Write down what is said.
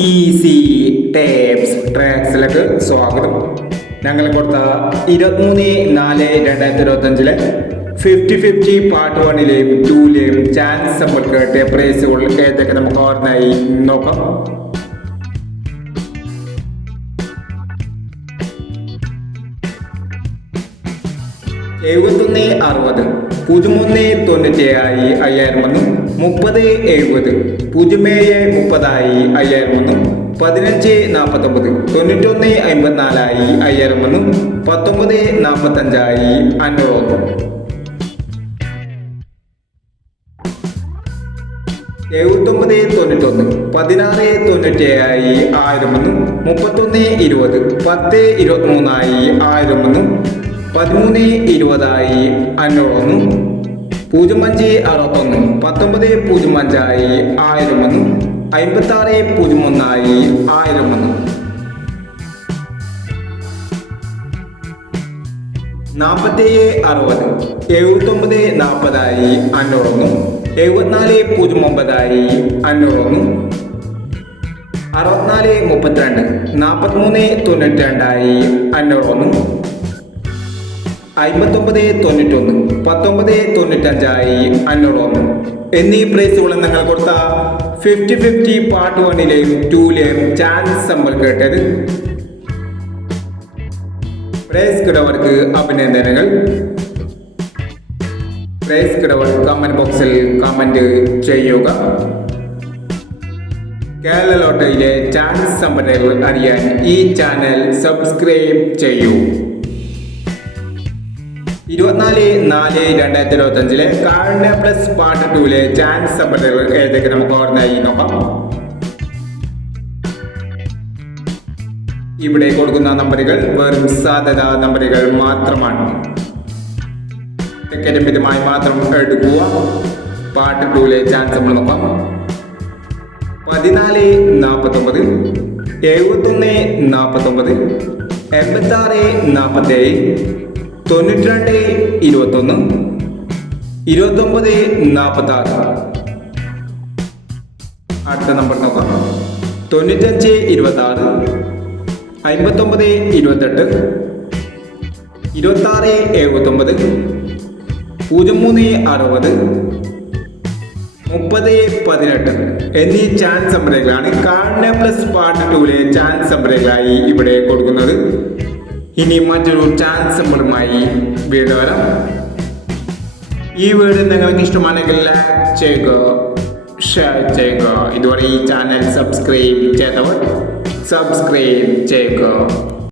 Easy tapes ട്രാക്സിലേക്ക് സ്വാഗതം. ഞങ്ങൾ കൊടുത്ത ഇരുപത്തിമൂന്ന് നാല് രണ്ടായിരത്തി ഇരുപത്തഞ്ചിലെ ഫിഫ്റ്റി ഫിഫ്റ്റി പാർട്ട് വണ്ണിലെയും ടൂലെയും ചാൻസ് നമ്മൾ കേട്ടിയ പ്രൈസുകൾ ഏതൊക്കെ നമുക്ക് ഓർമ്മയായി നോക്കാം. എഴുപത്തൊന്ന് അറുപത്. പൂജ്യം ഒന്ന് തൊണ്ണൂറ്റേഴായി അയ്യായിരം ഒന്നും മുപ്പത് എഴുപത്. പൂജ്യം ഏഴ് മുപ്പതായി അയ്യായിരം ഒന്നും പതിനഞ്ച് നാൽപ്പത്തൊമ്പത് തൊണ്ണൂറ്റൊന്ന് അമ്പത്തിനാലായി അയ്യായിരം ഒന്നും പത്തൊമ്പത് നാൽപ്പത്തഞ്ചായി ഒന്നും എഴുപത്തൊമ്പത് തൊണ്ണൂറ്റൊന്ന്. പതിനാറ് തൊണ്ണൂറ്റേഴായി ആയിരം ഒന്നും മുപ്പത്തൊന്ന് ഇരുപത്. പത്ത് ഇരുപത്തിമൂന്നായി ആയിരം ഒന്നും പതിമൂന്ന് ഇരുപതായി അഞ്ഞൂറൊന്നും പൂജ്യം അഞ്ച് അറുപത്തൊന്ന് പത്തൊമ്പത് പൂജ്യം അഞ്ചായി ആയിരം ഒന്നും അമ്പത്തി ആറ് പൂജ്യം ഒന്നായി ആയിരം ഒന്നും നാൽപ്പത്തേഴ് അറുപത് എഴുപത്തൊമ്പത് നാൽപ്പതായി അഞ്ഞൂറൊന്നും എഴുപത്തിനാല് പൂജ്യം ഒമ്പതായി അഞ്ഞൂറൊന്നും അറുപത്തിനാല് മുപ്പത്തിരണ്ട് നാൽപ്പത്തിമൂന്ന് തൊണ്ണൂറ്റി രണ്ടായി അഞ്ഞൂറൊന്നും അമ്പത്തൊമ്പത് തൊണ്ണൂറ്റൊന്ന് പത്തൊമ്പത് തൊണ്ണൂറ്റഞ്ചായി അഞ്ഞൂറൊന്ന്. എന്നീ പ്രൈസുകൾ നിങ്ങൾ കൊടുത്ത ഫിഫ്റ്റി ഫിഫ്റ്റി പാർട്ട് വണ്ണിലെയും ടൂലെയും ചാൻസ് നമ്മൾ കേട്ടത്. പ്രൈസ് കിടവർക്ക് അഭിനന്ദനങ്ങൾ. പ്രൈസ് കിടവർ കമന്റ് ബോക്സിൽ കമന്റ് ചെയ്യുക. കേരള ലോട്ടറിയിലെ ചാൻസ് സമ്പന്നകൾ അറിയാൻ ഈ ചാനൽ സബ്സ്ക്രൈബ് ചെയ്യൂ. ഇരുപത്തിനാല് നാല് രണ്ടായിരത്തി ഇരുപത്തി അഞ്ചിലെ കാരണ പ്ലസ് പാർട്ട് ടൂലെ ചാൻസ് ഏതൊക്കെ നമുക്ക് ഓർമ്മയായി നോക്കാം. ഇവിടെ കൊടുക്കുന്ന നമ്പറുകൾ വെറും സാധ്യത നമ്പറുകൾ മാത്രമാണ്. ടിക്കറ്റ് മിതമായി മാത്രം എടുക്കുക. പാർട്ട് ടൂലെ ചാൻസ് നമ്മൾ നോക്കാം. പതിനാല് നാൽപ്പത്തൊമ്പത് എഴുപത്തൊന്ന് നാൽപ്പത്തൊമ്പത് എൺപത്തി ആറ് നാൽപ്പത്തേഴ് തൊണ്ണൂറ്റി രണ്ട് ഇരുപത്തൊന്ന് ഇരുപത്തൊമ്പത് നാൽപ്പത്തി ആറ് അടുത്ത നമ്പർ നോക്കാം. തൊണ്ണൂറ്റഞ്ച് ഇരുപത്തി ആറ് അമ്പത്തൊമ്പത് ഇരുപത്തെട്ട് ഇരുപത്താറ് എഴുപത്തൊമ്പത് പൂജ്യം മൂന്ന് അറുപത് മുപ്പത് പതിനെട്ട് എന്നീ ചാൻസ് നമ്പറുകളാണ് കാർഡ് പ്ലസ് പാർട്ട് ടൂലെ ചാൻസ് നമ്പറുകളായി ഇവിടെ കൊടുക്കുന്നത്. ഇനി മറ്റൊരു ചാൻസ് നമ്മളുമായി വീട് വരാം. ഈ വീഡിയോ നിങ്ങൾക്ക് ഇഷ്ടമാണെങ്കിൽ ലൈക്ക് ചെയ്യുക ഷെയർ ചെയ്യുക. ഇതുവരെ ഈ ചാനൽ സബ്സ്ക്രൈബ് ചെയ്തവർ സബ്സ്ക്രൈബ് ചെയ്യുക.